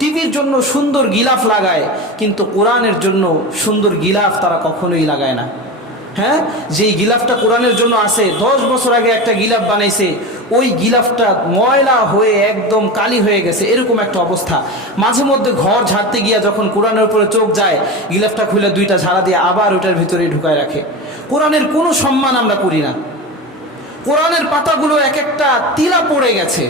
টিভির জন্য সুন্দর গিলাফ লাগায়, কিন্তু কোরআনের জন্য সুন্দর গিলাফ তারা কখনোই লাগায় না। হ্যাঁ, যেই গিলাফটা কোরআনের জন্য আছে, 10 বছর আগে একটা গিলাফ বানাইছে, ওই গিলাফটা ময়লা হয়ে একদম কালি হয়ে গেছে, এরকম একটা অবস্থা। মাঝে মধ্যে ঘর ঝাড়তে গিয়া যখন কোরআনের উপরে চোখ যায়, গিলাফটা খুলে 2টা ঝাড়া দিয়ে আবার ওইটার ভিতরেই ঢুকায় রাখে। কোরআনের কোনো সম্মান আমরা করি না। কোরআনের পাতাগুলো এক একটা তিলা পড়ে গেছে,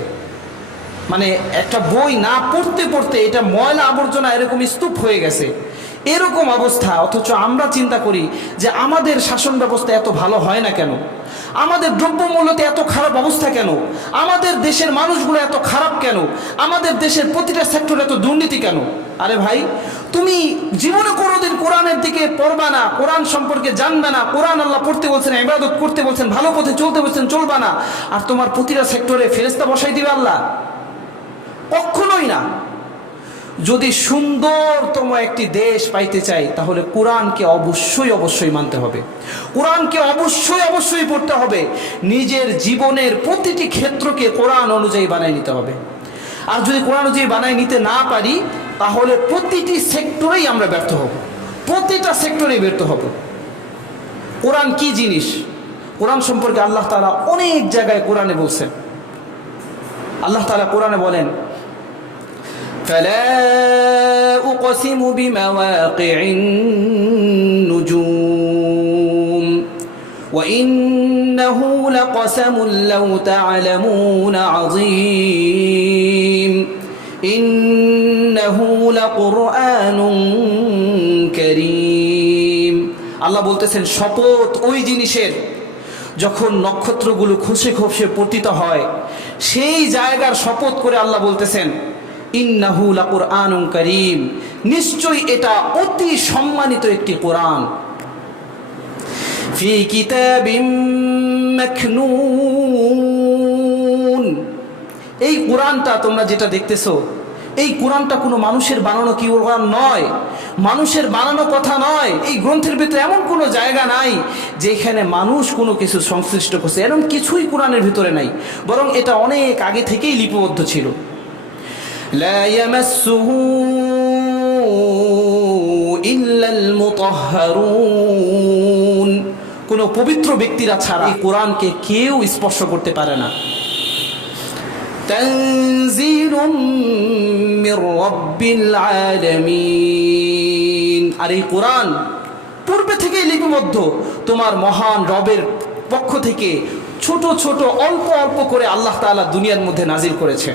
মানে একটা বই না পড়তে পড়তে এটা ময়লা আবর্জনা এরকম স্তূপ হয়ে গেছে, এরকম অবস্থা। অথচ আমরা চিন্তা করি যে আমাদের শাসন ব্যবস্থা এত ভালো হয় না কেন, আমাদের দ্রব্যমূল্যতে এত খারাপ অবস্থা কেন, আমাদের দেশের মানুষগুলো এত খারাপ কেন, আমাদের দেশের প্রতিটা সেক্টরে এত দুর্নীতি কেন। আরে ভাই, তুমি জীবনে কোনোদিন কোরআনের দিকে পড়বা না, কোরআন সম্পর্কে জানবে না, কোরআন আল্লাহ পড়তে বলছেন, ইবাদত করতে বলছেন, ভালো পথে চলতে বলছেন, চলবা না, আর তোমার প্রতিটা সেক্টরে ফেরেশতা বসাই দিবে আল্লাহ? কখনোই না। যদি সুন্দরতম একটি দেশ পাইতে চাই, তাহলে কোরআনকে অবশ্যই মানতে হবে, কোরআনকে অবশ্যই পড়তে হবে, নিজের জীবনের প্রতিটি ক্ষেত্রকে কোরআন অনুযায়ী বানায় নিতে হবে। আর যদি কোরআন অনুযায়ী বানায় নিতে না পারি, তাহলে প্রতিটি সেক্টরেই আমরা ব্যর্থ হব, প্রতিটা সেক্টরেই ব্যর্থ হব। কোরআন কি জিনিস? কোরআন সম্পর্কে আল্লাহ তাআলা অনেক জায়গায় কোরআনে বলছেন। আল্লাহ তাআলা কোরআনে বলেন, فلا أقسم بمواقع النجوم وإنه لقسم لو تعلمون عظيم إنه لقرآن كريم। আল্লাহ বলতেছেন, শপথ ওই জিনিসের যখন নক্ষত্রগুলো খুশে খুশে পতিত হয়, সেই জায়গার শপথ করে আল্লাহ বলতেছেন, ইন্নাহু লাকুরআনুন কারীম, নিশ্চয়ই এটা অতি সম্মানিত একটি কোরআন। ফি কিতাবিম মাকনুন, এই কোরআনটা তোমরা যেটা দেখতেছো, এই কোরআনটা কোনো মানুষের বানানো কি কোরআন নয়, মানুষের বানানো কথা নয়। এই গ্রন্থের ভিতরে এমন কোনো জায়গা নাই যেখানে মানুষ কোনো কিছু সংশ্লিষ্ট করছে, এরকম কিছুই কোরআনের ভিতরে নাই, বরং এটা অনেক আগে থেকেই লিপিবদ্ধ ছিল। لا يمسه إلا المطهرون, কোনো পবিত্র ব্যক্তিরা ছাড়া এই কোরআনকে কেউ স্পর্শ করতে পারে না। তানজিলুম মির রাব্বিল আলামিন, আর এই কোরআন পূর্বে থেকেই লিপিবদ্ধ, তোমার মহান রবের পক্ষ থেকে ছোট ছোট অল্প অল্প করে আল্লাহ তাআলা দুনিয়ার মধ্যে নাজিল করেছে।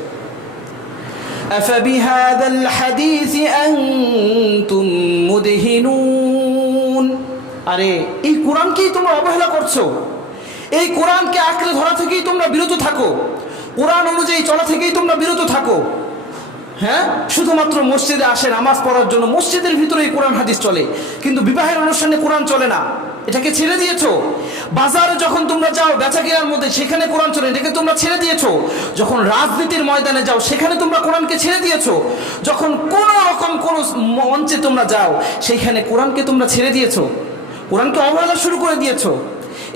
أفبهذا الحديث أنتم مدهنون, আরে এই কোরআনকেই তোমরা অবহেলা করছো, এই কোরআনকে আঁকড়ে ধরা থেকেই তোমরা বিরত থাকো, কোরআন অনুযায়ী চলা থেকেই তোমরা বিরত থাকো। হ্যাঁ, শুধুমাত্র মসজিদে আসে নামাজ পড়ার জন্য, মসজিদের ভিতরেই কোরআন হাদিস চলে, কিন্তু বিবাহের অনুষ্ঠানে কোরআন চলে না, এটাকে ছেড়ে দিয়েছো। বাজারে যখন তোমরা যাও বেচা কেনার মধ্যে, সেখানে কোরআন চলে, এটাকে তোমরা ছেড়ে দিয়েছো। যখন রাজনীতির ময়দানে যাও, সেখানে তোমরা কোরআনকে ছেড়ে দিয়েছো। যখন কোনো রকম কোনো মঞ্চে তোমরা যাও, সেইখানে কোরআনকে তোমরা ছেড়ে দিয়েছো, কোরআনকে অবহেলা শুরু করে দিয়েছো।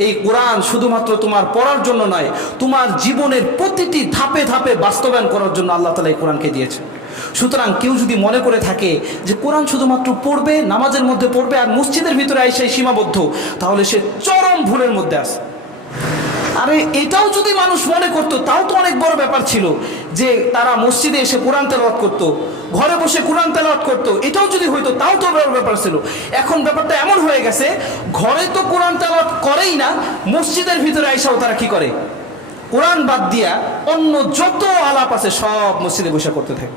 এই কোরআন শুধুমাত্র তোমার পড়ার জন্য নয়, তোমার জীবনের প্রতিটি ধাপে ধাপে বাস্তবায়ন করার জন্য আল্লাহ তাআলা এই কোরআনকে দিয়েছে। সুতরাং কেউ যদি মনে করে থাকে যে কোরআন শুধুমাত্র পড়বে, নামাজের মধ্যে পড়বে আর মসজিদের ভিতরে এসে সীমাবদ্ধ, তাহলে সে চরম ভুলের মধ্যে আছে। আরে এটাও যদি মানুষ মনে করতো, তাও তো অনেক বড় ব্যাপার ছিল যে তারা মসজিদে এসে কোরআন তেলাওয়াত করতো, ঘরে বসে কোরআন তেলাওয়াত করতো, এটাও যদি হইতো তাও তো বড় ব্যাপার ছিল। এখন ব্যাপারটা এমন হয়ে গেছে, ঘরে তো কোরআন তেলাওয়াত করেই না, মসজিদের ভিতরে আইসাও তারা কি করে, কোরআন বাদ দিয়া অন্য যত আলাপ আছে সব মসজিদে বসে করতে থাকে।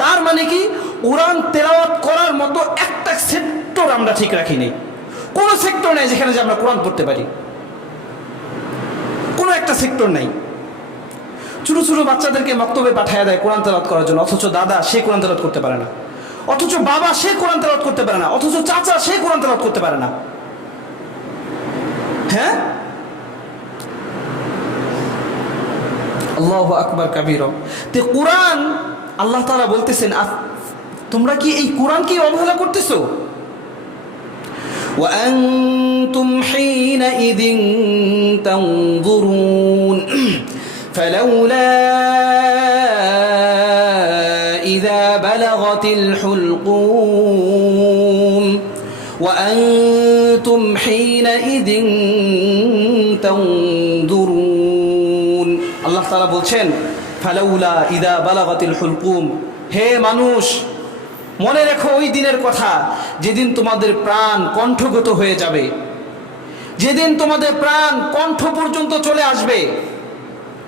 তার মানে কি, কোরআন তেলাওয়াত করার মতো একটা সেক্টর আমরা ঠিক রাখি নেই, কোনো সেক্টর নেই যেখানে যে আমরা কোরআন পড়তে পারি, কোনো একটা সেক্টর নাই। ছোট ছোট বাচ্চাদেরকে মক্তবে পাঠায় দেয় কোরআন তেলাওয়াত করার জন্য, অথচ দাদা সে কোরআন তেলাওয়াত করতে পারে না, অথচ বাবা সে কোরআন তেলাওয়াত করতে পারে না, অথচ চাচা সে কোরআন তেলাওয়াত করতে পারে না। হ্যাঁ, আল্লাহু আকবার কাবীরা। তে কোরআন আল্লাহ তাআলা বলতেছেন, তোমরা কি এই কোরআনকে অবহেলা করতেছো? وأنتم حينئذ تنظرون فلولا বালাগাতিল হুলকুম ওয়া আনতুম হিনাইযিন তানদুরুন। আল্লাহ তাআলা বলছেন ফালাউলা ইযা বালাগাতিল হুলকুম, হে মানুষ মনে রেখো ওই দিনের কথা যেদিন তোমাদের প্রাণ কণ্ঠগত হয়ে যাবে, যেদিন তোমাদের প্রাণ কণ্ঠ পর্যন্ত চলে আসবে,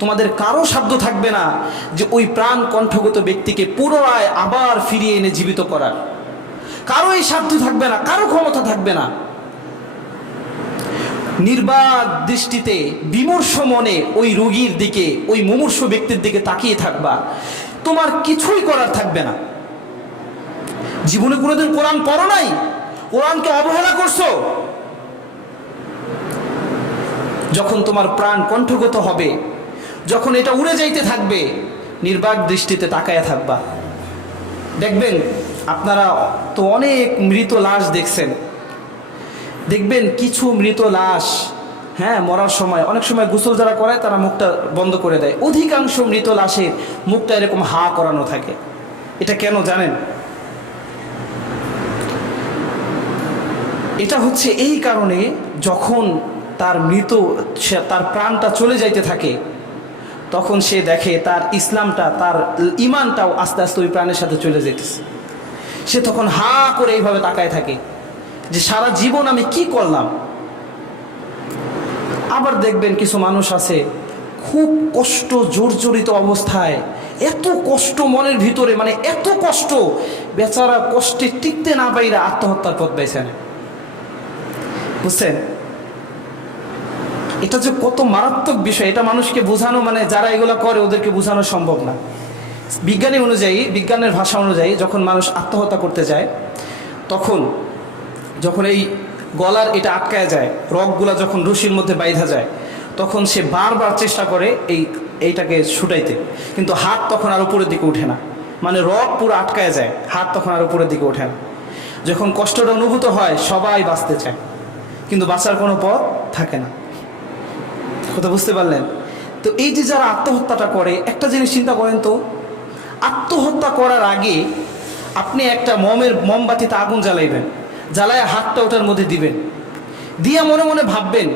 তোমাদের কারো সাধ্য থাকবে না যে ওই প্রাণ কণ্ঠগত ব্যক্তিকে পুনরায় আবার ফিরিয়ে এনে জীবিত করার। কারোই সাধ্য থাকবে না, কারো ক্ষমতা থাকবে না। নির্বাক দৃষ্টিতে বিমর্ষ মনে ওই রোগীর দিকে, ওই মুমূর্ষু ব্যক্তির দিকে তাকিয়ে থাকবা, তোমার কিছুই করার থাকবে না। জীবনে কোনোদিন কোরআন পড়ো নাই? কোরআনকে অবহেলা করছো? যখন তোমার প্রাণ কণ্ঠগত হবে, যখন এটা উড়ে যাইতে থাকবে, নির্বাক দৃষ্টিতে তাকায়া থাকবা। দেখবেন আপনারা তো অনেক মৃত লাশ দেখছেন, দেখবেন কিছু মৃত লাশ মরার সময় অনেক সময় গোসল যারা করে তারা মুখটা বন্ধ করে দেয়। অধিকাংশ মৃত লাশের মুখটা এরকম হা করানো থাকে। এটা কেন জানেন? এটা হচ্ছে এই কারণে, যখন তার তার প্রাণটা চলে যাইতে থাকে, তখন সে দেখে তার ইসলামটা, তার ইমানটাও আস্তে আস্তে ওই প্রাণের সাথে চলে যেতেছে। সে তখন হা করে এইভাবে তাকায় থাকে যে সারা জীবন আমি কি করলাম। আবার দেখবেন কিছু মানুষ আছে খুব কষ্ট জর্জরিত অবস্থায়, এত কষ্ট মনের ভিতরে, মানে এত কষ্ট, বেচারা কষ্টে টিকতে না পাইরা আত্মহত্যার পথ বেছে নেয়। বুঝছেন? এটা যে কত মারাত্মক বিষয়, এটা মানুষকে বোঝানো, মানে যারা এগুলো করে ওদেরকে বোঝানো সম্ভব না। বিজ্ঞানী অনুযায়ী, বিজ্ঞানের ভাষা অনুযায়ী, যখন মানুষ আত্মহত্যা করতে যায়, যখন এই গলার এটা আটকায় যায়, রগগুলা যখন রশির মধ্যে বাইধা যায়, তখন সে বারবার চেষ্টা করে এইটাকে ছুটাইতে, কিন্তু হাত তখন আর উপরের দিকে ওঠে না। মানে রগ পুরো আটকায় যায়, হাত তখন আর উপরের দিকে ওঠে না। যখন কষ্টটা অনুভূত হয় সবাই বাঁচতে চায়, কিন্তু বাঁচার কোনো পথ থাকে না। কথা বুঝতে পারলেন? তো এই যে যারা আত্মহত্যাটা করে, একটা জিনিস চিন্তা করেন তো, আত্মহত্যা করার আগে আপনি একটা মোমবাতিতে আগুন জ্বালাইবেন, জ্বালায় হাতটা ওটার মধ্যে দিবেন, দিয়া মনে মনে ভাববেন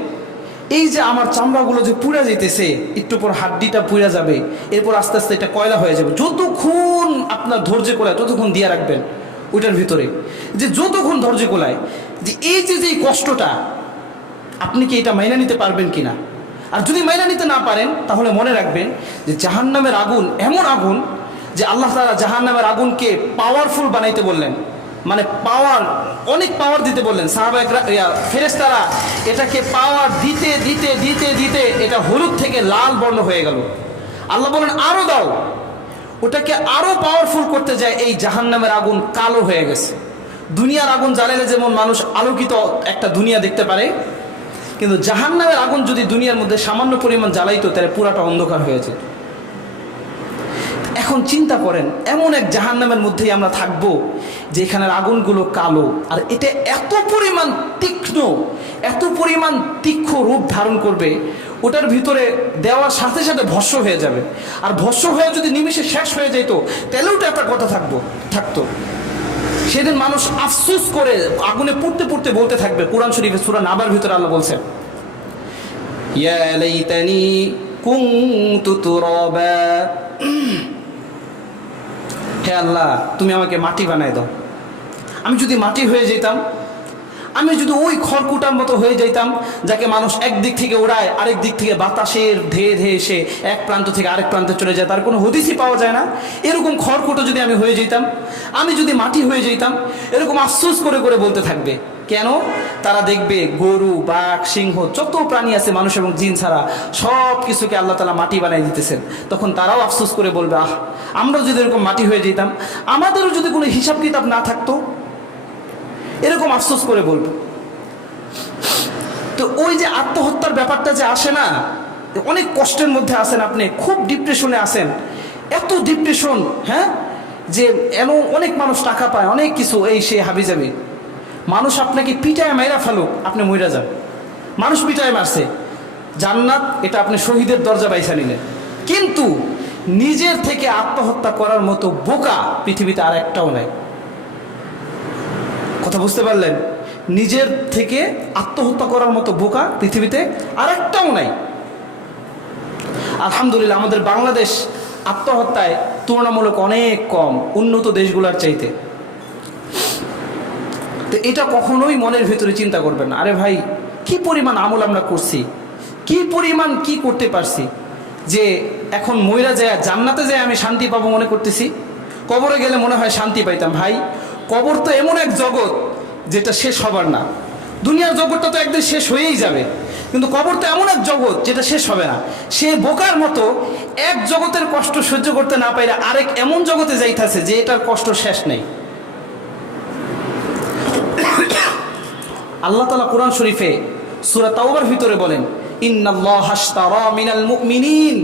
এই যে আমার চামড়াগুলো যে পুড়ে যেতেছে, একটু পর হাড্ডিটা পুড়ে যাবে, এরপর আস্তে আস্তে এটা কয়লা হয়ে যাবে। যতক্ষণ আপনার ধৈর্য কোলায় ততক্ষণ দিয়ে রাখবেন ওইটার ভিতরে, যে যতক্ষণ ধৈর্য কোলায় যে এই যে কষ্টটা, আপনি কি এটা মাইনা নিতে পারবেন কিনা। আর যদি মাইনা নিতে না পারেন, তাহলে মনে রাখবেন যে জাহান্নামের আগুন এমন আগুন যে আল্লাহ তাআলা জাহান্নামের আগুনকে পাওয়ারফুল বানাইতে বললেন, মানে অনেক পাওয়ার দিতে বললেন। সাহাবায়ে ফেরেশতারা এটাকে পাওয়ার দিতে দিতে দিতে দিতে এটা হলুদ থেকে লাল বর্ণ হয়ে গেল। আল্লাহ বলেন আরো দাও, ওটাকে আরো পাওয়ারফুল করতে যায়, এই জাহান্নামের আগুন কালো হয়ে গেছে। দুনিয়ার আগুন জ্বালালে যেমন মানুষ আলোকিত একটা দুনিয়া দেখতে পারে, কিন্তু জাহান্নামের আগুন যদি দুনিয়ার মধ্যে সামান্য পরিমাণ জ্বালাইতো, তাহলে পুরাটা অন্ধকার হয়ে যেত। এখন চিন্তা করেন, এমন এক জাহান্নামের মধ্যেই আমরা থাকবো যেখানের আগুনগুলো কালো, আর এটা এত পরিমাণ তীক্ষ্ণ, এত পরিমাণ তীক্ষ্ণ রূপ ধারণ করবে, ওটার ভিতরে দেওয়ার সাথে সাথে ভস্ম হয়ে যাবে। আর ভস্ম হয়ে যদি নিমিষে শেষ হয়ে যেত, তাহলেও তো একটা কথা থাকতো। সেদিন মানুষ আফসোস করে আগুনে পুড়তে পুড়তে বলতে থাকবে। কোরআন শরীফে সূরা নাবার ভিতরে আল্লাহ বলছেন, ইয়া লাইতানি কুনতু তুরাবা, হে আল্লাহ তুমি আমাকে মাটি বানায় দাও। আমি যদি মাটি হয়ে যেতাম, আমি যদি ওই খড়কুটার মতো হয়ে যেতাম যাকে মানুষ একদিক থেকে ওড়ায়, আরেক দিক থেকে বাতাসের ধেয়ে ধেয়ে এসে এক প্রান্ত থেকে আরেক প্রান্তে চলে যায়, তার কোনো হদিসই পাওয়া যায় না, এরকম খড়কুটো যদি আমি হয়ে যেতাম, আমি যদি মাটি হয়ে যেতাম, এরকম আফসোস করে করে বলতে থাকবে। কেন? তারা দেখবে গরু, বাঘ, সিংহ, যত প্রাণী আছে মানুষ এবং জিন ছাড়া সব কিছুকে আল্লাহ তাআলা মাটি বানিয়ে দিতেছেন। তখন তারাও আফসোস করে বলবে, আমরাও যদি এরকম মাটি হয়ে যেতাম, আমাদেরও যদি কোনো হিসাব কিতাব না থাকতো, এরকম আফসোস করে বলবো। তো ওই যে আত্মহত্যার ব্যাপারটা যে আসে না, অনেক কষ্টের মধ্যে আছেন আপনি, খুব ডিপ্রেশনে আছেন, এত ডিপ্রেশন, যে অনেক মানুষ টাকা পায়, অনেক কিছু, এই সে হাবি যাবে, মানুষ আপনাকে পিটায় মাইরা ফেলুক, আপনি মইরা যান। মানুষ পিটায় মারছে, জান্নাত এটা আপনি শহীদের দরজা বাইসা নিলেন, কিন্তু নিজের থেকে আত্মহত্যা করার মতো বোকা পৃথিবীতে আর একটাও নাই। কথা বুঝতে পারলেন? নিজের থেকে আত্মহত্যা করার মতো বোকা পৃথিবীতে আর একটাও নাই। আলহামদুলিল্লাহ আমাদের বাংলাদেশ আত্মহত্যায় তুলনামূলক অনেক কম উন্নত দেশগুলোর চাইতে। তো এটা কখনোই মনের ভিতরে চিন্তা করবেন না, আরে ভাই কি পরিমাণ আমল আমরা করছি, কি পরিমাণ কি করতে পারছি যে এখন মইরা যায় জান্নাতে যায় আমি শান্তি পাবো মনে করতেছি, কবরে গেলে মনে হয় শান্তি পাইতাম। ভাই কবর তো এমন এক জগৎ যেটা শেষ হবার না। দুনিয়ার জগৎটা তো একদিন শেষ হয়েই যাবে, কিন্তু কবর তো এমন এক জগৎ যেটা শেষ হবে না। সে বোকার মতো এক জগতের কষ্ট সহ্য করতে না পাইলে আরেক এমন জগতে যাইতেছে যে এটার কষ্ট শেষ নেই। আল্লাহ তাআলা কোরআন শরীফে সূরা তাওবার ভিতরে বলেন, ইন্নাল্লাহা আশতারা মিনাল মুমিনিন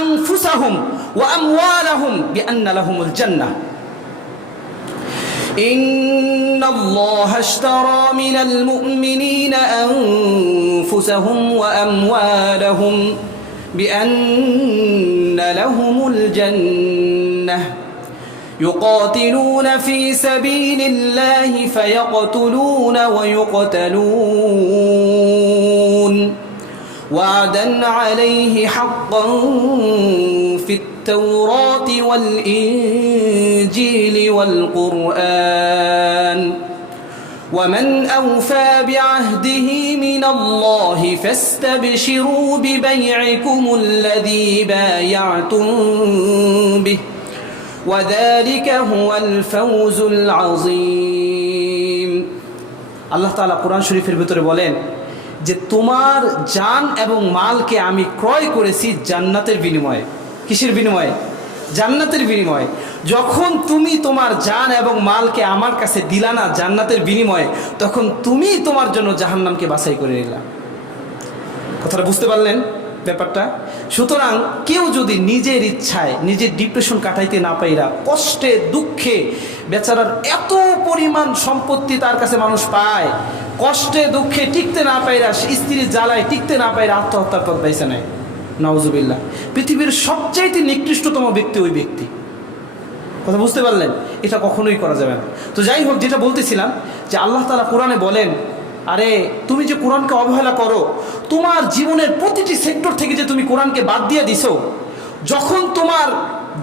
আনফুসাহুম ওয়া আমওয়ালাহুম বিআন্না লাহুমুল জান্নাহ। ইন্নাল্লাহা আশতারা মিনাল মুমিনিনা আনফুসাহুম ওয়া আমওয়ালাহুম বিআন্না লাহুমুল জান্নাহ يقاتلون في سبيل الله فيقتلون ويقتلون وعدا عليه حقا في التوراة والإنجيل والقرآن ومن أوفى بعهده من الله فاستبشروا ببيعكم الذي بايعتم به وذلك هو الفوز العظيم। আল্লাহ তাআলা কোরআন শরীফের ভিতরে বলেন যে তোমার জান এবং মালকে আমি ক্রয় করেছি জান্নাতের বিনিময়ে। কিসের বিনিময়ে? জান্নাতের বিনিময়ে। যখন তুমি তোমার জান এবং মালকে আমার কাছে দিলা না জান্নাতের বিনিময়ে, তখন তুমি তোমার জন্য জাহান্নামকে বাছাই করে নিলা। কথাটা বুঝতে পারলেন ব্যাপারটা? সুতরাং কেউ যদি নিজের ইচ্ছায় নিজের ডিপ্রেশন কাটাইতে না পাইরা কষ্টে দুঃখে, বেচারার এত পরিমাণ সম্পত্তি তার কাছে মানুষ পায়, কষ্টে দুঃখে টিকতে না পাইরা, স্ত্রীর জ্বালায় টিকতে না পাইরা আত্মহত্যার পথ বাইছে নেয়, নাউজুবিল্লাহ, পৃথিবীর সবচাইতে নিকৃষ্টতম ব্যক্তি ওই ব্যক্তি। কথা বুঝতে পারলেন? এটা কখনোই করা যাবে না। তো যাই হোক, যেটা বলতেছিলাম যে আল্লাহ তাআলা কোরআনে বলেন, আরে তুমি যে কোরআনকে অবহেলা করো, তোমার জীবনের প্রতিটি সেক্টর থেকে যে তুমি কোরআনকে বাদ দিয়ে দিছো, যখন তোমার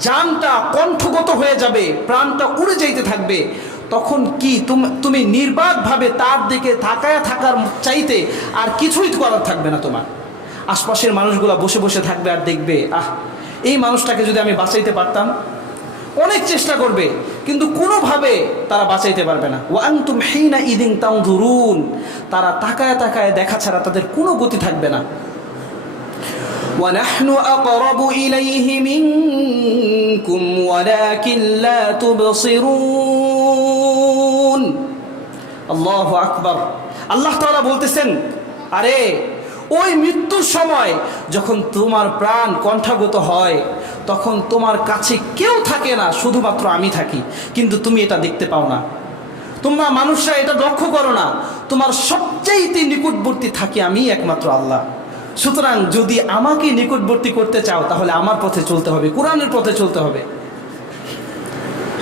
জানটা কণ্ঠগত হয়ে যাবে, প্রাণটা উড়ে যাইতে থাকবে, তখন কি তুমি নির্বাকভাবে তার দিকে তাকায়া থাকার চাইতে আর কিছুই করার থাকবে না। তোমার আশপাশের মানুষগুলা বসে বসে থাকবে আর দেখবে, এই মানুষটাকে যদি আমি বাঁচাইতে পারতাম। অনেক চেষ্টা করবে কিন্তু কোনোভাবে তারা বাঁচাইতে পারবে না। ওয়া আনতুম হিনা ইদিন তানজুরুন, তারা তাকায় তাকায় দেখা ছাড়া তাদের কোনো গতি থাকবে না। ওয়া নাহনু আকরাবু ইলাইহি মিনকুম ওয়ালাকিন লা তুবসিরুন। আল্লাহু আকবার। আল্লাহ তাআলা বলতেছেন, আরে ওই মৃত্যুর সময় যখন তোমার প্রাণ কণ্ঠাগত হয়, তখন তোমার কাছে কেউ থাকে না, শুধুমাত্র আমি থাকি, কিন্তু তুমি এটা দেখতে পাও না। তোমরা মানুষরা এটা লক্ষ্য করো না, তোমার সবচাইতে নিকটবর্তী থাকি আমি একমাত্র আল্লাহ। সুতরাং যদি আমাকে নিকটবর্তী করতে চাও তাহলে আমার পথে চলতে হবে, কোরআনের পথে চলতে হবে।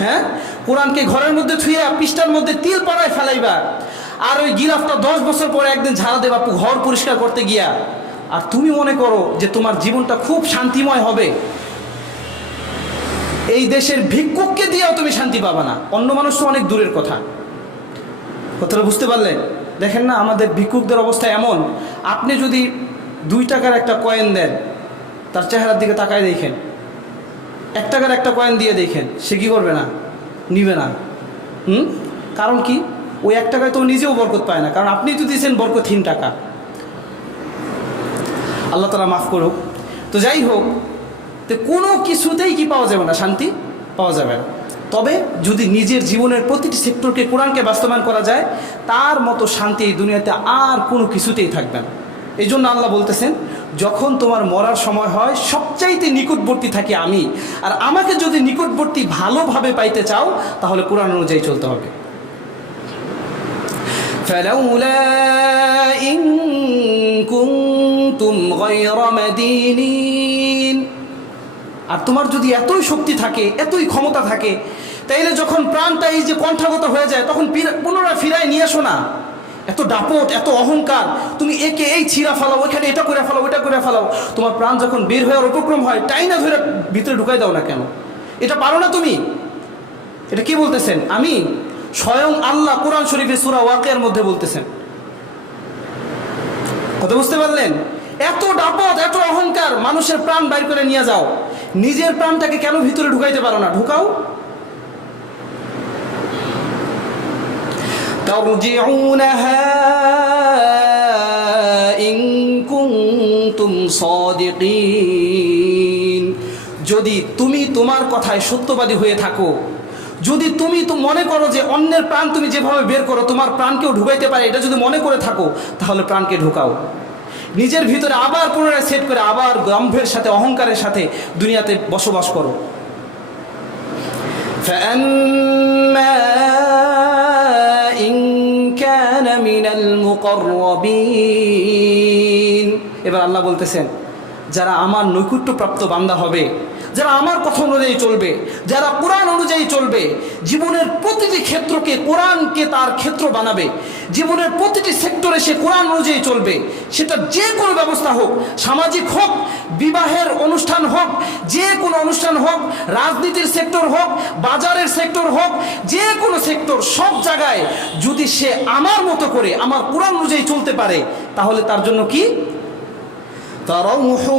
হ্যাঁ, কোরআনকে ঘরের মধ্যে থুইয়া পৃষ্ঠার মধ্যে তিল পাড়ায় ফেলাইবা, আর ওই গিলাফটা 10 বছর পরে একদিন ঝাড়া দেবা ঘর পরিষ্কার করতে গিয়া, আর তুমি মনে করো যে তোমার জীবনটা খুব শান্তিময় হবে। এই দেশের ভিক্ষুককে দিয়েও তুমি শান্তি পাবা না, অন্য মানুষ তো অনেক দূরের কথা। কথাটা বুঝতে পারলেন? দেখেন না আমাদের ভিক্ষুকদের অবস্থা এমন, আপনি যদি 2 টাকার একটা কয়েন দেন, তার চেহারার দিকে তাকায় দেখেন, 1 টাকার একটা কয়েন দিয়ে দেখেন, সে কি করবে না? নিবে না। কারণ কি? ওই 1 টাকায় তো নিজেও বরকত পায় না, কারণ আপনি তো দিয়েছেন বরকতহীন টাকা। আল্লাহ তাআলা মাফ করুক। তো যাই হোক, তো কোনো কিছুতেই কি পাওয়া যাবে না? শান্তি পাওয়া যাবে না। তবে যদি নিজের জীবনের প্রতিটি সেক্টরকে কোরআনকে বাস্তবায়ন করা যায়, তার মতো শান্তি এই দুনিয়াতে আর কোনো কিছুতেই থাকবে না। এই জন্য আল্লাহ বলতেছেন, যখন তোমার মরার সময় হয় সবচাইতে নিকটবর্তী থাকি আমি, আর আমাকে যদি নিকটবর্তী ভালোভাবে পাইতে চাও তাহলে কোরআন অনুযায়ী চলতে হবে। فلولا إن كنتم غير مدينين আর তোমার যদি এতই শক্তি থাকে, এতই ক্ষমতা থাকে, তাইলে যখন প্রাণটা এই যে কণ্ঠাগত হয়ে যায় তখন পুনরায় ফিরায় নিয়ে আসো না। এত দাপট, এত অহংকার, তুমি একে এই ছিঁড়া ফেলাও, ওইখানে এটা করে ফেলাও, ওইটা করে ফেলাও, তোমার প্রাণ যখন বের হওয়ার উপক্রম হয় টাইনা ধরে ভিতরে ঢুকাই দাও না কেন? এটা পারো না তুমি? এটা কি বলতেছেন? আমি স্বয়ং আল্লাহ কোরআন শরীফে সূরা ওয়াকিয়ার মধ্যে বলতেছেন। কথা বুঝতে পারলেন? এত দাপট, এত অহংকার, মানুষের প্রাণ বাইর করে নিয়ে যাও, নিজের প্রাণটাকে কেন ভিতরে ঢুকাইতে পারো না? ঢুকাও। তারজিউনাহা ইন কুনতুম সাদিকিন, যদি তুমি তোমার কথায় সত্যবাদী হয়ে থাকো, যদি তুমি তো মনে করো যে অন্যের প্রাণ তুমি যেভাবে বের করো তোমার প্রাণকেও ঢুকাইতে পারে, এটা যদি মনে করে থাকো, তাহলে প্রাণকে ঢুকাও। নিজের ভিতরে আবার পুনরায় সেট করে আবার গম্ভীর সাথে, অহংকারের সাথে দুনিয়াতে বসবাস করো। فَأَمَّا إِنْ كَانَ مِنَ الْمُقَرَّبِينَ, এবার আল্লাহ বলতেছেন যারা আমার নৈকট্যপ্রাপ্ত বান্দা হবে, যারা আমার কথা অনুযায়ী চলবে, যারা কোরআন অনুযায়ী চলবে, জীবনের প্রতিটি ক্ষেত্রকে কোরআনকে তার ক্ষেত্র বানাবে, জীবনের প্রতিটি সেক্টরে সে কোরআন অনুযায়ী চলবে, সেটা যে কোনো ব্যবস্থা হোক, সামাজিক হোক, বিবাহের অনুষ্ঠান হোক, যে কোনো অনুষ্ঠান হোক, রাজনীতির সেক্টর হোক, বাজারের সেক্টর হোক, যে কোনো সেক্টর, সব জায়গায় যদি সে আমার মতো করে আমার কোরআন অনুযায়ী চলতে পারে, তাহলে তার জন্য কি? তারাউহু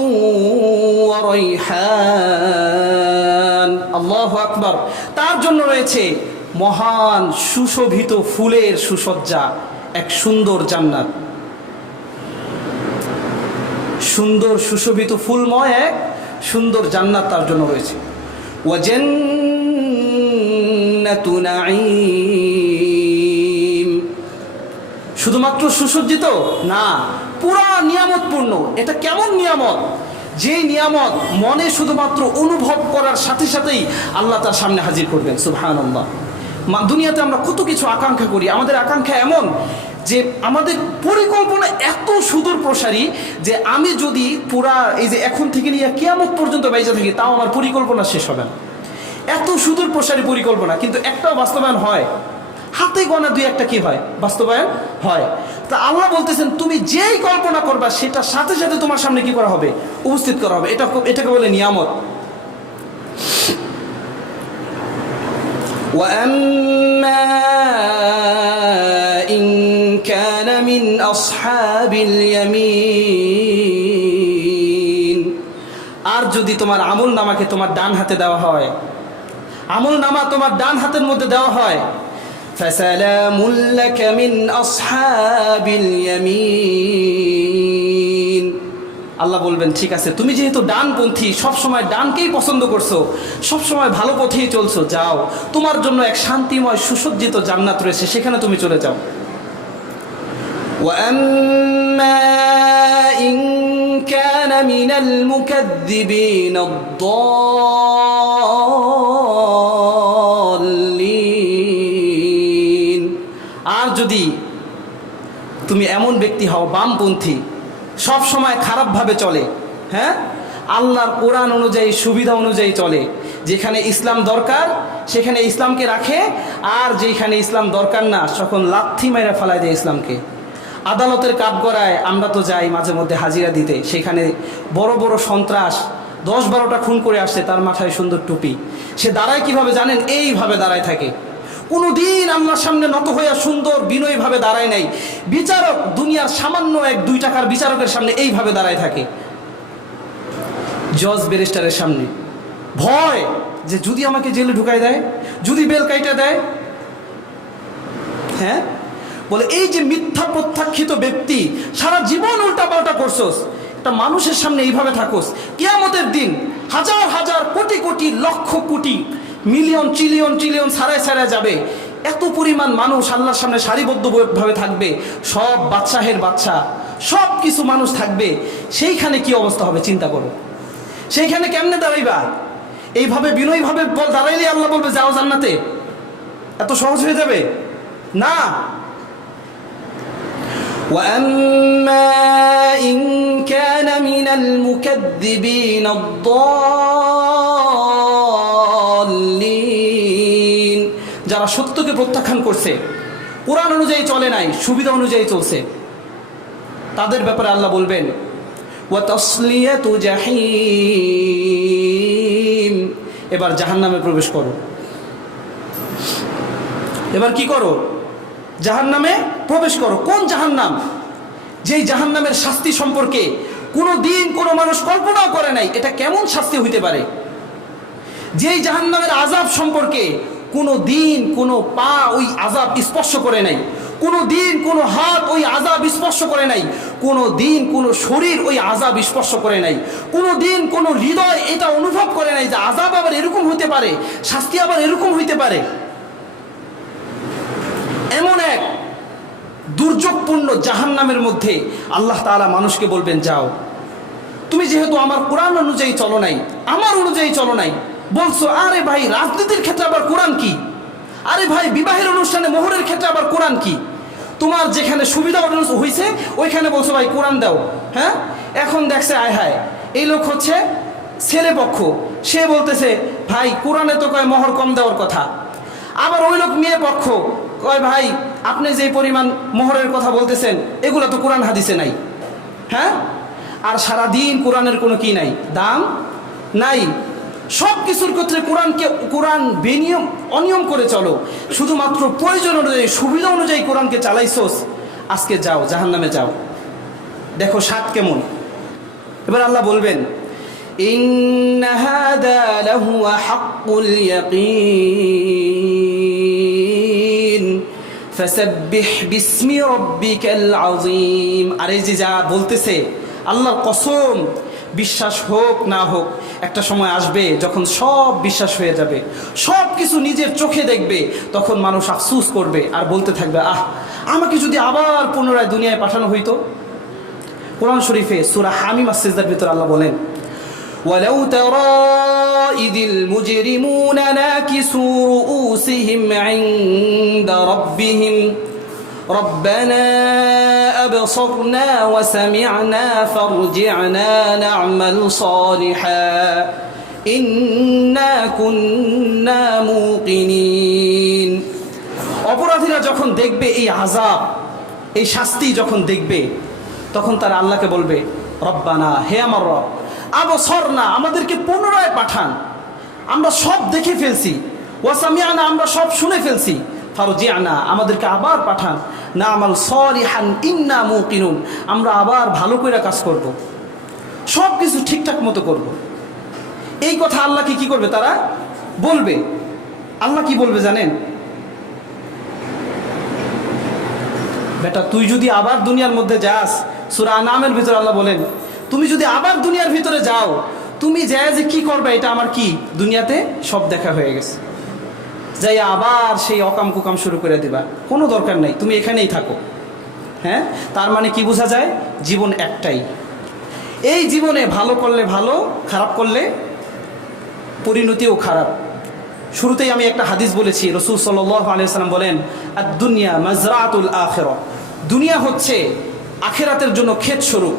ওয়া রাইহান, আল্লাহু আকবার, তার জন্য রয়েছে মহান সুশোভিত ফুলের সুসজ্জা, এক সুন্দর জান্নাত, সুন্দর সুশোভিত ফুলময় এক সুন্দর জান্নাত তার জন্য রয়েছে। ওয়া জান্নাতু নাঈম, শুধুমাত্র সুসজ্জিত না, পুরা নিয়ামতপূর্ণ। এটা কেমন নিয়ামত? যে নিয়ামত মনে শুধুমাত্র অনুভব করার সাথে সাথেই আল্লাহ তার সামনে হাজির করবেন। সুবহানাল্লাহ। দুনিয়াতে আমরা কত কিছু আকাঙ্ক্ষা করি, আমাদের আকাঙ্ক্ষা এমন যে আমাদের পরিকল্পনা এত সুদূর প্রসারী যে আমি যদি পুরা এই যে এখন থেকে নিয়ে কিয়ামত পর্যন্ত বেঁচে থাকি, তাও আমার পরিকল্পনা শেষ হবে না। এত সুদূর প্রসারী পরিকল্পনা, কিন্তু একটাও বাস্তবায়ন হয়? হাতে গোনা দুই একটা কি হয়? বাস্তবায়ন হয়। তা আল্লাহ বলতেছেন তুমি যেই কল্পনা করবা সেটা সাথে সাথে তোমার সামনে কি করা হবে? উপস্থিত করা হবে। এটাকে বলে নিয়ামত। وَأَمَّا إِنْ كَانَ مِنْ أَصْحَابِ الْيَمِينِ, আর যদি তোমার আমল নামাকে তোমার ডান হাতে দেওয়া হয়, আমল নামা তোমার ডান হাতের মধ্যে দেওয়া হয়, فَسَلَامٌ لَكَ مِنْ أَصْحَابِ الْيَمِينِ, আল্লাহ বলবেন ঠিক আছে, তুমি যেহেতু ডানপন্থী, সবসময় ডানকেই পছন্দ করছো, সবসময় ভালো পথেই চলছো, যাও, তোমার জন্য এক শান্তিময় সুসজ্জিত জান্নাত রয়েছে, সেখানে তুমি চলে যাও। وَأَمَّا إِنْ كَانَ مِنَ الْمُكَذِّبِينَ الضَّالِّينَ, আর যদি তুমি এমন ব্যক্তি হও বামপন্থী, সব সময় খারাপভাবে চলে, হ্যাঁ, আল্লাহর কোরআন অনুযায়ী সুবিধা অনুযায়ী চলে, যেখানে ইসলাম দরকার সেখানে ইসলামকে রাখে, আর যেখানে ইসলাম দরকার না তখন লাথি মেরে ফেলায় দেয় ইসলামকে। আদালতের কাঠগড়ায় আমরা তো যাই মাঝে মধ্যে হাজিরা দিতে, সেখানে বড় বড় সন্ত্রাস 10-12টা খুন করে আসছে, তার মাথায় সুন্দর টুপি, সে দাঁড়ায় কিভাবে জানেন? এইভাবে দাঁড়ায় থাকে, কোনোদিন আল্লাহর সামনে নত হইয়া সুন্দর বিনয়ীভাবে দাঁড়ায় নাই। বিচারক দুনিয়ার সামান্য 1-2 টাকার বিচারকের সামনে এইভাবে দাঁড়ায় থাকে, জজ ব্যারিস্টারের সামনে, ভয় যে যদি আমাকে জেলে ঢুকায় দেয়, যদি বেল কাইটা দেয়। হ্যাঁ, বলে এই যে মিথ্যা প্রত্যাখ্যিত ব্যক্তি, সারা জীবন উল্টাপাল্টা করছোস, একটা মানুষের সামনে এইভাবে থাকোস, কিয়ামতের দিন হাজার হাজার crore crore lakh crore million trillion trillion ছাড়ায় ছাড়ায় যাবে, এত পরিমাণ মানুষ আল্লাহর সামনে সারিবদ্ধভাবে থাকবে, সব বাদশাহের বাদশা, সব কিছু মানুষ থাকবে, সেইখানে কি অবস্থা হবে চিন্তা করো। সেইখানে কেমনে দাঁড়াইবা? এইভাবে বিনয়ীভাবে দাঁড়াইলে আল্লাহ বলবে যাও জান্নাতে? এত সহজ হয়ে যাবে না। وأما إن كان من المكذبين الضالين যারা সত্যকে প্রত্যাখ্যান করছে, কোরআন অনুযায়ী চলে নাই, সুবিধা অনুযায়ী চলছে, তাদের ব্যাপারে আল্লাহ বলবেন ওয়া তাসলিয়াতু জাহিম, এবার জাহান্নামে প্রবেশ করো। এবার কি করো? জাহান্নামে প্রবেশ করো। কোন জাহান্নাম? যেই জাহান্নামের শাস্তি সম্পর্কে কোনো দিন কোনো মানুষ কল্পনাও করে নাই এটা কেমন শাস্তি হইতে পারে। যেই জাহান্নামের আযাব সম্পর্কে কোনো দিন কোনো পা ওই আযাব স্পর্শ করে নাই, কোনো দিন কোনো হাত ওই আযাব স্পর্শ করে নাই, কোনো দিন কোনো শরীর ওই আযাব স্পর্শ করে নাই, কোনো দিন কোনো হৃদয় এটা অনুভব করে নাই যে আযাব আবার এরকম হইতে পারে, শাস্তি আবার এরকম হইতে পারে। এমন এক দুর্যোগপূর্ণ জাহান্নামের মধ্যে আল্লাহ তাআলা মানুষকে বলবেন, যাও, তুমি যেহেতু আমার কোরআন অনুযায়ী চলো নাই, আমার অনুযায়ী চলো নাই, বলছো আরে ভাই রাজনীতির ক্ষেত্রে আবার কোরআন কি, আরে ভাই বিবাহের অনুষ্ঠানে মোহরের ক্ষেত্রে আবার কোরআন কি, তোমার যেখানে সুবিধা হয়েছে ওইখানে বলছো ভাই কোরআন দাও। হ্যাঁ, এখন দেখছে আয় হায় এই লোক হচ্ছে ছেলে পক্ষ, সে বলতেছে ভাই কোরআনে তো কয় মোহর কম দেওয়ার কথা, আবার ওই লোক মেয়ে পক্ষ কয় ভাই আপনি যে পরিমাণ মোহরের কথা বলতেছেন এগুলো তো কোরআন হাদিসে নাই। হ্যাঁ, আর সারাদিন কোরআনের কোনো কি নাই, দাম নাই। সব কিছুর ক্ষেত্রে কোরআন বেনিয়ম অনিয়ম করে চলো, শুধুমাত্র প্রয়োজন অনুযায়ী সুবিধা অনুযায়ী কোরআনকে চালাইছোস, আজকে যাও জাহান্নামে যাও, দেখো স্বাদ কেমন। এবার আল্লাহ বলবেন ইন্না হাযা লাহুয়া হাক্কুল ইয়াকিন ফাসাব্বিহ বিসমি রাব্বিকাল আযীম। আর এই যে যা বলতেছে আল্লাহর কসম, বিশ্বাস হোক না হোক একটা সময় আসবে যখন সব বিশ্বাস হয়ে যাবে, সব কিছু নিজের চোখে দেখবে, তখন মানুষ আফসোস করবে আর বলতে থাকবে আহ আমাকে যদি আবার পুনরায় দুনিয়ায় পাঠানো হইতো। কোরআন শরীফে সূরা হামিম আস-সিজদার ভিতর আল্লাহ বলেন ওয়ালাউ তারা ইদিল মুজরিমুনা নাকিসু রুউসিহিম ইনদা রাব্বিহিম ربنا أبصرنا وسمعنا فارجعنا نعمل صالحا إنا كنا موقنين। অপরাধীরা যখন দেখবে এই আযাব, এই শাস্তি যখন দেখবে, তখন তারা আল্লাহকে বলবে রব্বানা, হে আমার রব, আবসরনা, আমাদেরকে পুনরায় পাঠান, আমরা সব দেখে ফেলছি, ওয়াসামিআনা, আমরা সব শুনে ফেলছি, ফারজিআনা, আমাদেরকে আবার পাঠান, না'মাল সালিহান ইন্না মুকিনুন, আমরা আবার ভালো করে কাজ করব, সব কিছু ঠিকঠাক মতো করব। এই কথা আল্লাহকে কি করবে? তারা বলবে। আল্লাহ কি বলবে জানেন? বেটা তুই যদি আবার দুনিয়ার মধ্যে যাস, সূরা আনামের ভিতরে আল্লাহ বলেন তুমি যদি আবার দুনিয়ার ভিতরে যাও, তুমি যায় যে কি করবে এটা আমার কি দুনিয়াতে সব দেখা হয়ে গেছে, যাই আবার সেই অকাম কুকাম শুরু করে দিবা, কোনো দরকার নাই, তুমি এখানেই থাকো। হ্যাঁ, তার মানে কি বোঝা যায়? জীবন একটাই, এই জীবনে ভালো করলে ভালো, খারাপ করলে পরিণতিও খারাপ। শুরুতেই আমি একটা হাদিস বলেছি, রাসূল সাল্লাল্লাহু আলাইহি ওয়াসাল্লাম বলেন আদ-দুনিয়া মাজরাতুল আখিরা, দুনিয়া হচ্ছে আখিরাতের জন্য ক্ষেত স্বরূপ।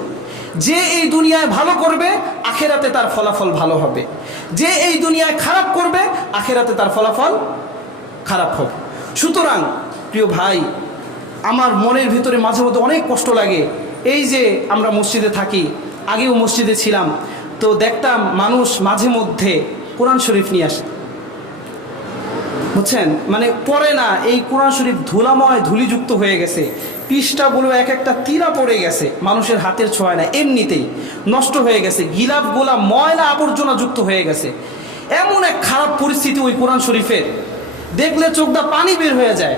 যে এই দুনিয়ায় ভালো করবে আখিরাতে তার ফলাফল ভালো হবে, যে এই দুনিয়ায় খারাপ করবে আখিরাতে তার ফলাফল খারাপ হবে। সুতরাং প্রিয় ভাই, আমার মনের ভিতরে মাঝে মধ্যে অনেক কষ্ট লাগে। এই যে আমরা মসজিদে থাকি, আগেও মসজিদে ছিলাম, তো দেখতাম মানুষ মাঝে মধ্যে কোরআন শরীফ নিয়ে আসে, বুঝছেন, মানে পড়ে না, এই কোরআন শরীফ ধুলাময় ধুলিযুক্ত হয়ে গেছে, পৃষ্ঠাগুলো এক একটা তিরা পড়ে গেছে, মানুষের হাতের ছোঁয় না, এমনিতেই নষ্ট হয়ে গেছে, গিলাফগুলা ময়লা আবর্জনা যুক্ত হয়ে গেছে। এমন এক খারাপ পরিস্থিতি ওই কোরআন শরীফের, দেখলে চোখটা পানি বের হয়ে যায়।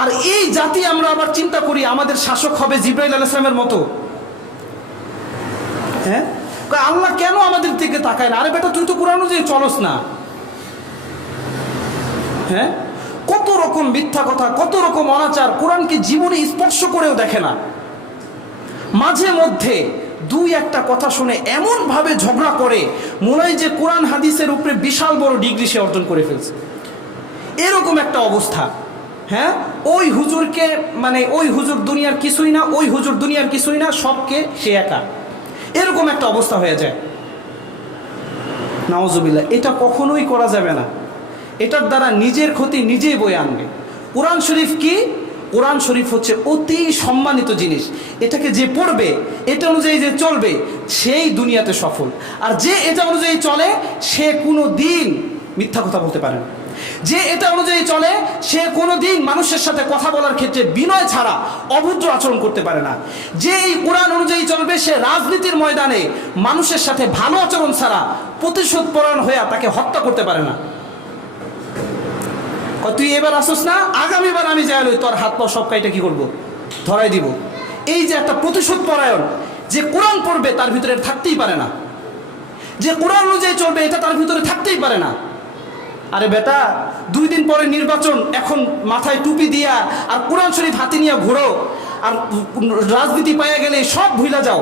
আর এই জাতি আমরা আবার চিন্তা করি আমাদের শাসক হবে জিবরাইল আলাইহিস সালামের মতো। হ্যাঁ, আল্লাহ কেন আমাদের দিকে তাকায় না? আরে বেটা তুই তো কোরআন অনুযায়ী চলস না। হ্যাঁ, কত রকম মিথ্যা কথা, কত রকম অনাচার, কোরআনকে জীবনে স্পর্শ করেও দেখে না। মাঝে মধ্যে দুই একটা কথা শুনে এমন ভাবে ঝগড়া করে মনে হয় যে কোরআন হাদিসের উপরে বিশাল বড় ডিগ্রি সে অর্জন করে ফেলছে, এরকম একটা অবস্থা। হ্যাঁ, ওই হুজুরকে মানে ওই হুজুর দুনিয়ার কিছুই না, ওই হুজুর দুনিয়ার কিছুই না, সবকে সে একা, এরকম একটা অবস্থা হয়ে যায়। নাউজুবিল্লাহ, এটা কখনোই করা যাবে না। এটার দ্বারা নিজের ক্ষতি নিজেই বয়ে আনবে। কোরআন শরীফ কি? কোরআন শরীফ হচ্ছে অতি সম্মানিত জিনিস। এটাকে যে পড়বে, এটা অনুযায়ী যে চলবে, সেই দুনিয়াতে সফল। আর যে এটা অনুযায়ী চলে, সে কোনো দিন মিথ্যা কথা বলতে পারে না। যে এটা অনুযায়ী চলে, সে কোনো দিন মানুষের সাথে কথা বলার ক্ষেত্রে বিনয় ছাড়া অভদ্র আচরণ করতে পারে না। যে এই কোরআন অনুযায়ী চলবে, সে রাজনীতির ময়দানে মানুষের সাথে ভালো আচরণ ছাড়া প্রতিশোধ পরায়ণ হয়ে তাকে হত্যা করতে পারে না। তুই এবার আসোস না, আগামীবার আমি যাই লই, তোর হাত পা সব কাইটা কি করবো, ধরাই দিব। এই যে একটা প্রতিশোধ পরায়ণ, যে কোরআন পড়বে তার ভিতরে থাকতেই পারে না। যে কোরআন অনুযায়ী চলবে, এটা তার ভিতরে থাকতেই পারে না। আরে বেটা, 2 দিন পরে নির্বাচন, এখন মাথায় টুপি দিয়া আর কোরআন শরীফ হাতে নিয়ে ঘোরো, আর রাজনীতি পাইয়া গেলে সব ভুলা যাও।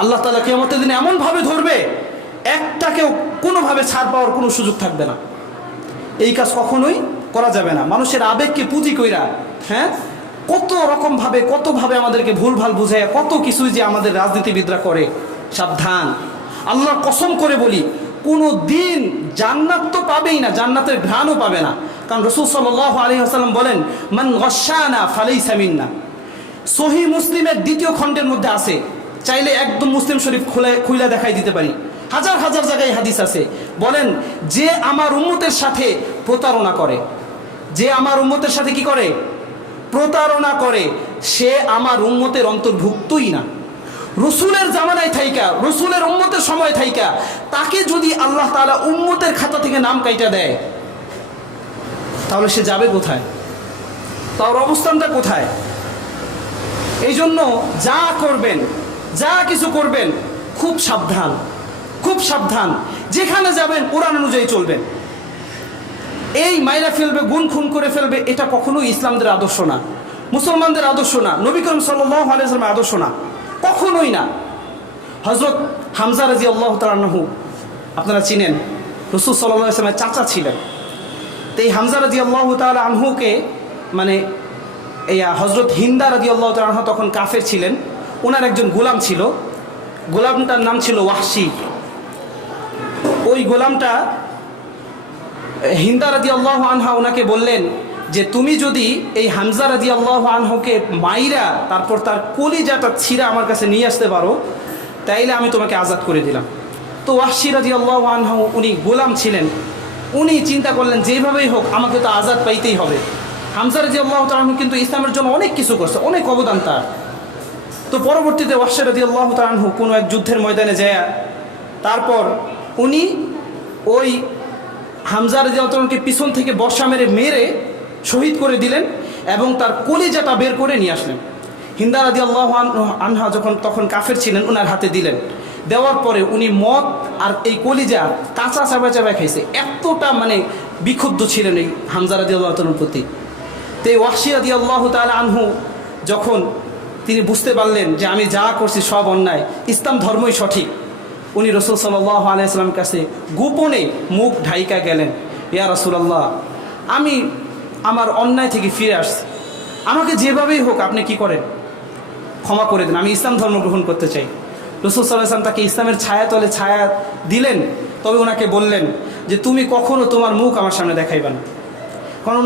আল্লাহ তাআলা কিয়ামতের দিনে এমনভাবে ধরবে, একটাকেও কোনোভাবে ছাড় পাওয়ার কোনো সুযোগ থাকবে না। এই কাজ কখনোই করা যাবে না। মানুষের আবেগকে পুঁজি কইরা, হ্যাঁ, কত রকমভাবে কতভাবে আমাদেরকে ভুলভাল বুঝায় কত কিছুই যে আমাদের রাজনীতিবিদরা করে। সাবধান, আল্লাহর কসম করে বলি, কোনো দিন জান্নাত তো পাবেই না, জান্নাতের ঘ্রাণও পাবে না। কারণ রাসূল সাল্লাল্লাহু আলাইহি ওয়াসাল্লাম বলেন, মান গাশশানা ফালাইসা মিন্না। সহিহ মুসলিমের 2য় খণ্ডের মধ্যে আছে, চাইলে একদম মুসলিম শরীফ খুলে দেখাই দিতে পারি, হাজার হাজার জায়গায় হাদিস আছে। বলেন, যে আমার উম্মতের সাথে প্রতারণা করে, যে আমার উম্মতের সাথে কি করে, প্রতারণা করে, সে আমার উম্মতের অন্তর্ভুক্তই না। রসুলের জামানায় থাইকা, রসুলের উম্মতের সময় থাইকা, তাকে যদি আল্লাহ তাআলা উম্মতের খাতা থেকে নাম কাইটা দেয়, তাহলে সে যাবে কোথায়, তার অবস্থানটা কোথায়? এই জন্য যা করবেন, যা কিছু করবেন, খুব সাবধান, খুব সাবধান। যেখানে যাবেন কোরআন অনুযায়ী চলবেন। এই মাইরা ফেলবে, গুণ খুন করে ফেলবে, এটা কখনোই ইসলামদের আদর্শ না, মুসলমানদের আদর্শ না, নবী করিম সাল্লাল্লাহু আলাইহি ওয়াসাল্লামের আদর্শ না, কখনোই না। হযরত হামজা রাদিয়াল্লাহু তাআলা আনহু আপনারা চিনেন, রাসূল সাল্লাল্লাহু আলাইহি ওয়াসাল্লামের চাচা ছিলেন। তো এই হামজা রাদিয়াল্লাহু তাআলা আনহুকে মানে এই হযরত হিন্দা রাদিয়াল্লাহু তাআলা আনহা তখন কাফের ছিলেন। ওনার একজন গোলাম ছিল, গোলামটার নাম ছিল ওয়াহশী। ওই গোলামটা হিন্দা রাদিয়াল্লাহু আনহা ওনাকে বললেন যে, তুমি যদি এই হামজা রাদিয়াল্লাহু আনহুকে মাইরা তারপর তার কলিজাটা ছিঁড়া আমার কাছে নিয়ে আসতে পারো, তাইলে আমি তোমাকে আজাদ করে দিলাম। তো ওয়াহশী রাদিয়াল্লাহু আনহু, উনি গোলাম ছিলেন, উনি চিন্তা করলেন যেভাবেই হোক আমাকে তো আজাদ পাইতেই হবে। হামজা রাদিয়াল্লাহু তাআলা আনহু কিন্তু ইসলামের জন্য অনেক কিছু করছে, অনেক অবদান তার। তো পরবর্তীতে ওয়াহশী রাদিয়াল্লাহু তাআলা আনহু কোনো এক যুদ্ধের ময়দানে যায়, তারপর উনি ওই হামজা রাদিয়াল্লাহু তাআলা আনহুকে পিছন থেকে বর্ষা মেরে শহীদ করে দিলেন এবং তার কলিজাটা বের করে নিয়ে আসলেন। হিন্দা রাদিয়াল্লাহু আনহা তখন কাফের ছিলেন, ওনার হাতে দিলেন। দেওয়ার পরে উনি মদ আর এই কলিজা কাঁচা চাবায় চাবায় খাইছে, এতটা মানে বিক্ষুব্ধ ছিলেন এই হামজা রাদিয়াল্লাহু তাআলার প্রতি। তো এই ওয়াহশী রাদিয়াল্লাহু তাআলা আনহু যখন তিনি বুঝতে পারলেন যে আমি যা করছি সব অন্যায়, ইসলাম ধর্মই সঠিক, উনি রাসূল সাল্লাল্লাহু আলাইহি ওয়াসাল্লামের কাছে গোপনে মুখ ঢাইকা গেলেন, ইয়া রাসূলুল্লাহ, আমি আমার অন্যায় থেকে ফিরে আসছি, আমাকে যেভাবেই হোক আপনি কি করেন, ক্ষমা করে দেন, আমি ইসলাম ধর্ম গ্রহণ করতে চাই। রাসূল সাল্লাল্লাহু আলাইহি ওয়াসাল্লাম তাকে ইসলামের ছায়াতলে ছায়া দিলেন। তবে ওনাকে বললেন যে, তুমি কখনো তোমার মুখ আমার সামনে দেখাইবে না, কারণ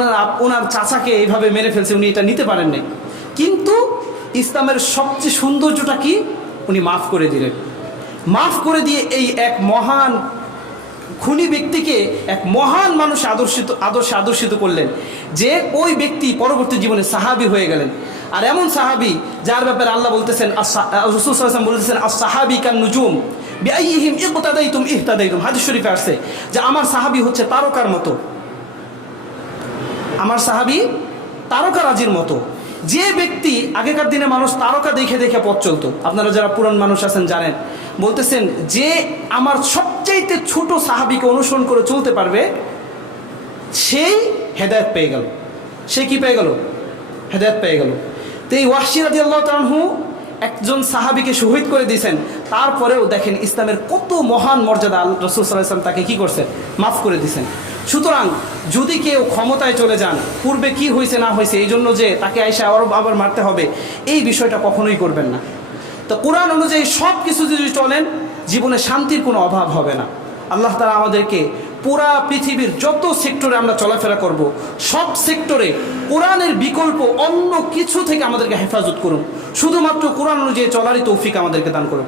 ওনার চাচাকে এইভাবে মেরে ফেলছে, উনি এটা নিতে পারেন নাই। কিন্তু ইসলামের সবচেয়ে সৌন্দর্যটা কি, উনি মাফ করে দিলেন। মাফ করে দিয়ে এই এক মহান খুনি ব্যক্তিকে এক মহান মানুষ আদর্শে আদর্শিত করলেন, যে ওই ব্যক্তি পরবর্তী জীবনে সাহাবী হয়ে গেলেন। আর এমন সাহাবী যার ব্যাপারে আল্লাহ বলতেছেন, রাসূল সাল্লাল্লাহু আলাইহি ওয়াসাল্লাম বলতেছেন, আস-সাহাবী কান নুজুম বিআইহিম ইকতাদাইতুম ইহতাদাইতুম। হাদিস শরীফে আসছে যে আমার সাহাবী হচ্ছে তারকার মতো, আমার সাহাবী তারকারাজির মতো। যে ব্যক্তি, আগেকার দিনে মানুষ তারকা দেখে দেখে পথ চলতো, আপনারা যারা পুরান মানুষ আছেন জানেন, বলতেছেন যে আমার সবচাইতে ছোট সাহাবীকে অনুসরণ করে চলতে পারবে, সেই হেদায়েত পেয়ে গেল। সে কি পেয়ে গেল? হেদায়েত পেয়ে গেল। তো এই ওয়াহশী রাদিয়াল্লাহু তাআলা আনহু একজন সাহাবীকে শহীদ করে দিয়েছেন, তারপরেও দেখেন ইসলামের কত মহান মর্যাদা, রাসূল সাল্লাল্লাহু আলাইহি ওয়াসাল্লাম তাকে কি করছেন, মাফ করে দিয়েছেন। সুতরাং যদি কেউ ক্ষমতায় চলে যান, পূর্বে কি হয়েছে না হয়েছে এই জন্য যে তাকে আইসা আবার মারতে হবে, এই বিষয়টা কখনোই করবেন না। তো কোরআন অনুযায়ী সব কিছু যদি চলেন, জীবনে শান্তির কোনো অভাব হবে না। আল্লাহ তাআলা আমাদেরকে পুরা পৃথিবীর যত সেক্টরে আমরা চলাফেরা করব, সব সেক্টরে কোরআনের বিকল্প অন্য কিছু থেকে আমাদেরকে হেফাজত করুন। শুধুমাত্র কোরআন অনুযায়ী চলারই তৌফিক আমাদেরকে দান করুন।